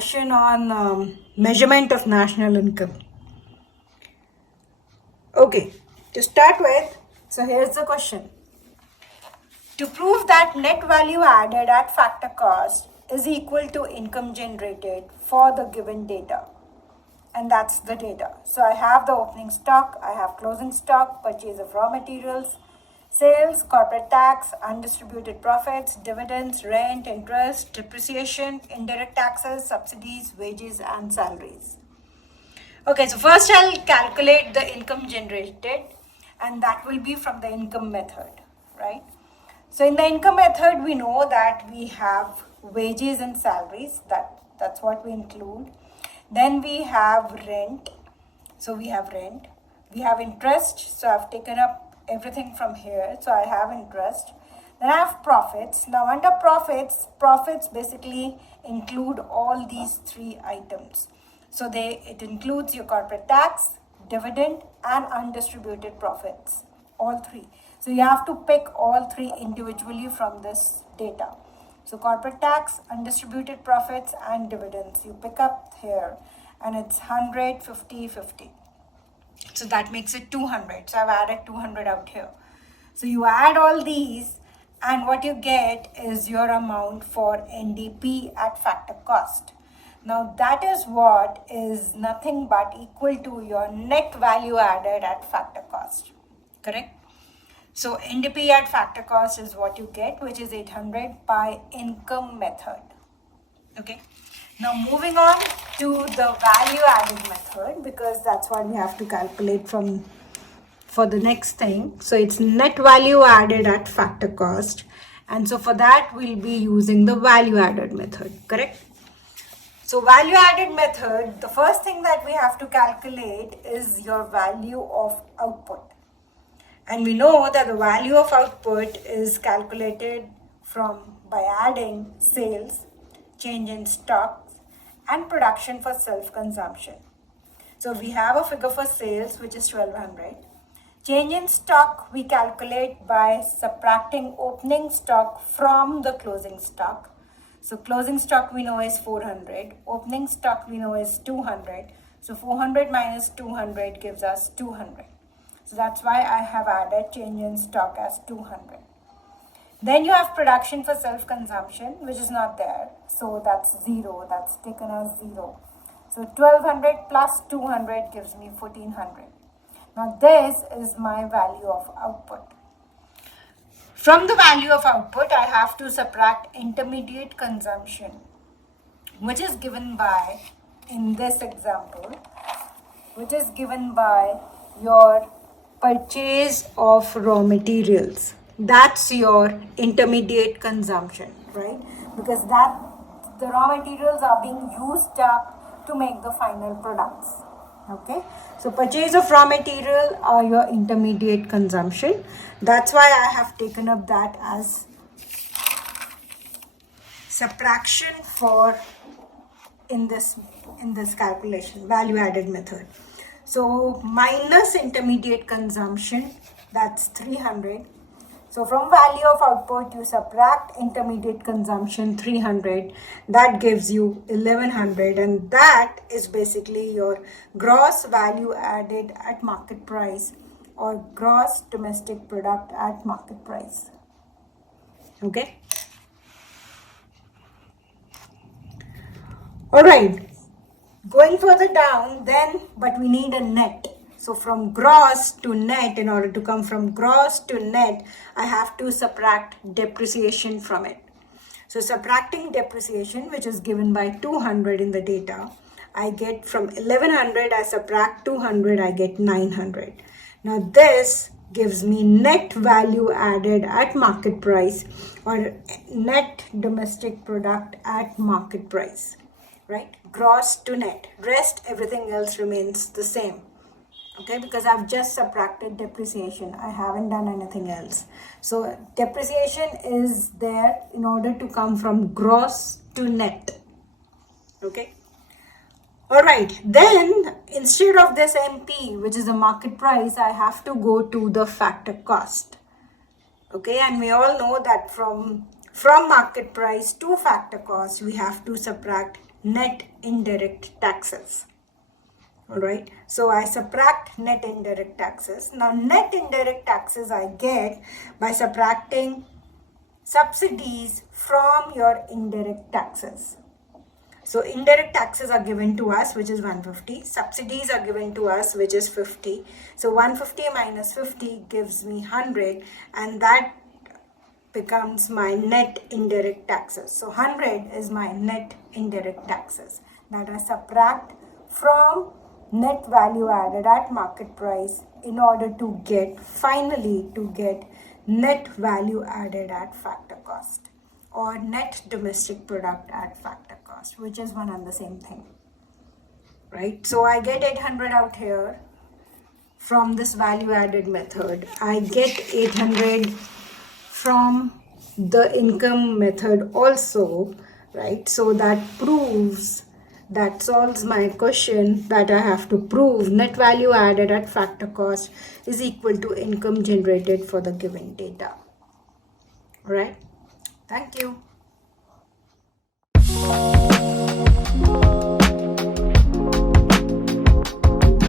question on measurement of national income. Okay, to start with, so here's the question. To prove that net value added at factor cost is equal to income generated for the given data. And that's the data. So I have the opening stock, I have closing stock, purchase of raw materials, sales, corporate tax, undistributed profits, dividends, rent, interest, depreciation, indirect taxes, subsidies, wages, and salaries. Okay, so first I'll calculate the income generated, and that will be from the income method, right? So in the income method, we know that we have wages and salaries, that's what we include. Then we have rent, so we have rent. We have interest, so I've taken up everything from here, so I have interest. Then I have profits. Now under profits basically include all these three items. So it includes your corporate tax, dividend, and undistributed profits, all three. So you have to pick all three individually from this data. So corporate tax, undistributed profits, and dividends, you pick up here, and it's 100, 50, 50. So that makes it 200. So I've added 200 out here. So you add all these, and what you get is your amount for NDP at factor cost. Now that is what is nothing but equal to your net value added at factor cost, correct? So NDP at factor cost is what you get, which is 800 by income method, okay? Now moving on to the value added method, because that's what we have to calculate for the next thing. So it's net value added at factor cost, and so for that we'll be using the value added method, correct? So value added method, the first thing that we have to calculate is your value of output. And we know that the value of output is calculated by adding sales, change in stocks, and production for self-consumption. So we have a figure for sales, which is 1200. Change in stock we calculate by subtracting opening stock from the closing stock. So closing stock we know is 400, opening stock we know is 200. So 400 minus 200 gives us 200. So that's why I have added change in stock as 200. Then you have production for self-consumption, which is not there. So that's 0, that's taken as 0. So 1200 plus 200 gives me 1400. Now this is my value of output. From the value of output, I have to subtract intermediate consumption, which is given by, in this example, which is given by your purchase of raw materials. That's your intermediate consumption, right? Because the raw materials are being used up to make the final products. Okay, so purchase of raw material are your intermediate consumption. That's why I have taken up that as subtraction for in this calculation, value added method. So minus intermediate consumption, that's 300. So from value of output, you subtract intermediate consumption 300. That gives you 1100, and that is basically your gross value added at market price, or gross domestic product at market price. Okay. All right. Going further down, but we need a net. So from gross to net, in order to come from gross to net, I have to subtract depreciation from it. So subtracting depreciation, which is given by 200 in the data, I get from 1100, I subtract 200, I get 900. Now this gives me net value added at market price, or net domestic product at market price, right? Gross to net. Rest, everything else remains the same. Okay, because I've just subtracted depreciation. I haven't done anything else. So depreciation is there in order to come from gross to net. Okay. All right. Then instead of this MP, which is the market price, I have to go to the factor cost. Okay. And we all know that from market price to factor cost, we have to subtract net indirect taxes. Alright, so I subtract net indirect taxes. Now net indirect taxes I get by subtracting subsidies from your indirect taxes. So indirect taxes are given to us, which is 150. Subsidies are given to us, which is 50. So 150 minus 50 gives me 100, and that becomes my net indirect taxes. So 100 is my net indirect taxes that I subtract from net value added at market price in order to get, finally to get net value added at factor cost, or net domestic product at factor cost, which is one and the same thing, right? So I get 800 out here from this value added method. I get 800 from the income method also, right? So that proves, that solves my question that I have to prove net value added at factor cost is equal to income generated for the given data. All right, thank you.